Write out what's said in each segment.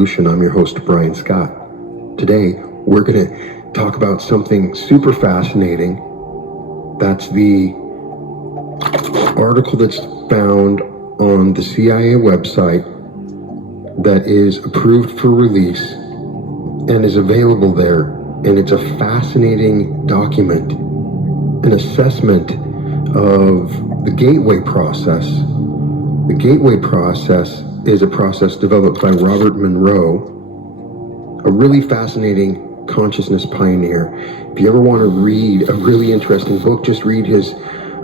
Evolution. I'm your host, Brian Scott. Today, we're going to talk about something super fascinating. That's the article that's found on the CIA website that is approved for release and is available there. And it's a fascinating document, an assessment of the gateway process. The gateway process is a process developed by Robert Monroe, a really fascinating consciousness pioneer. If you ever want to read a really interesting book, just read his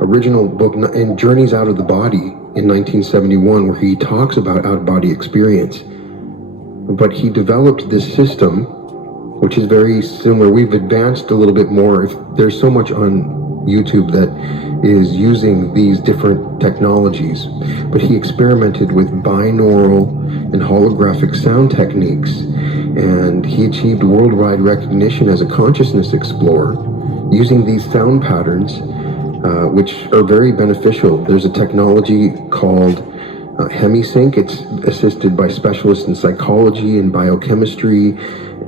original book, Journeys Out of the Body, in 1971, where he talks about out-of-body experience. But he developed this system, which is very similar. We've advanced a little bit more. There's so much on YouTube that is using these different technologies, but he experimented with binaural and holographic sound techniques, and he achieved worldwide recognition as a consciousness explorer using these sound patterns, which are very beneficial. There's a technology called HemiSync. It's assisted by specialists in psychology and biochemistry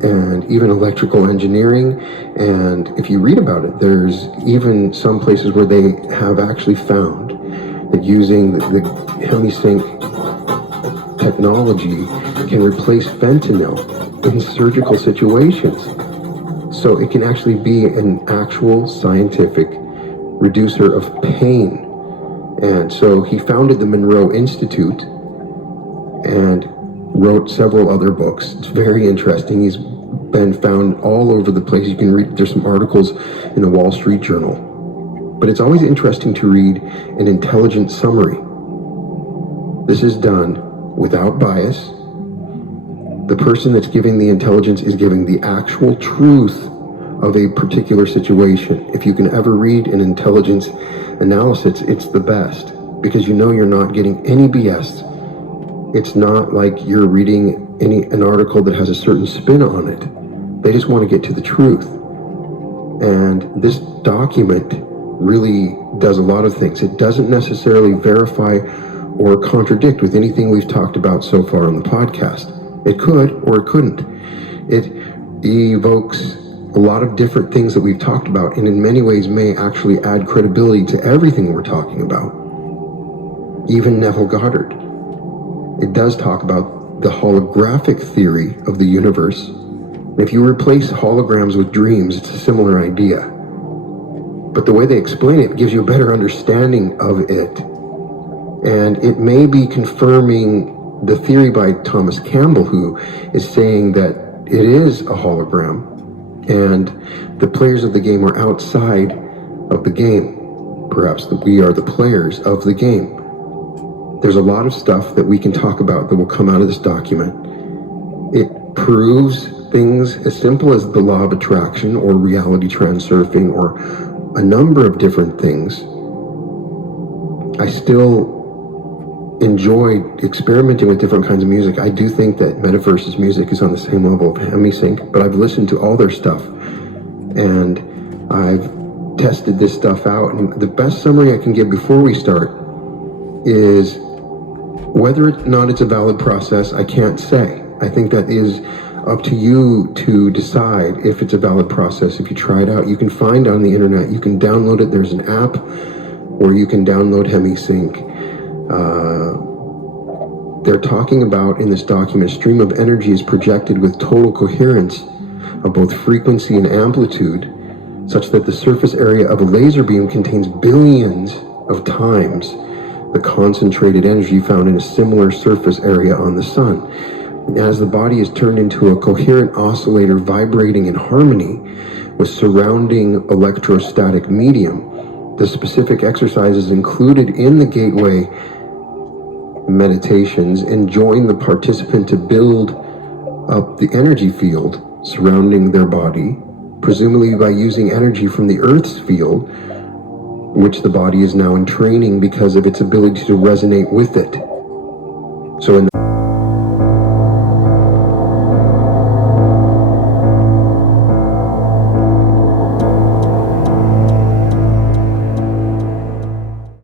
and even electrical engineering. And if you read about it, there's even some places where they have actually found that using the HemiSync technology can replace fentanyl in surgical situations. So it can actually be an actual scientific reducer of pain. And so he founded the Monroe Institute and wrote several other books. It's very interesting. He's been found all over the place. You can read, there's some articles in the Wall Street Journal. But it's always interesting to read an intelligent summary. This is done without bias. The person that's giving the intelligence is giving the actual truth of a particular situation. If you can ever read an intelligence analysis, it's the best, because you know you're not getting any BS. It's not like you're reading an article that has a certain spin on it. They just want to get to the truth. And this document really does a lot of things. It doesn't necessarily verify or contradict with anything we've talked about so far on the podcast. It could, or it couldn't. It evokes a lot of different things that we've talked about, and in many ways may actually add credibility to everything we're talking about. Even Neville Goddard. It does talk about the holographic theory of the universe. If you replace holograms with dreams, it's a similar idea. But the way they explain it gives you a better understanding of it. And it may be confirming the theory by Thomas Campbell, who is saying that it is a hologram and the players of the game are outside of the game. Perhaps that we are the players of the game. There's a lot of stuff that we can talk about that will come out of this document. It proves things as simple as the law of attraction or reality transurfing or a number of different things. I still enjoy experimenting with different kinds of music. I do think that Metaverse's music is on the same level of HemiSync, but I've listened to all their stuff and I've tested this stuff out. And the best summary I can give before we start is whether or not it's a valid process, I can't say. I think that is up to you to decide if it's a valid process. If you try it out, you can find on the internet, you can download it. There's an app or you can download HemiSync. They're talking about in this document, a stream of energy is projected with total coherence of both frequency and amplitude, such that the surface area of a laser beam contains billions of times the concentrated energy found in a similar surface area on the sun. And as the body is turned into a coherent oscillator vibrating in harmony with surrounding electrostatic medium, the specific exercises included in the gateway meditations enjoin the participant to build up the energy field surrounding their body, presumably by using energy from the Earth's field, which the body is now in training because of its ability to resonate with it. So in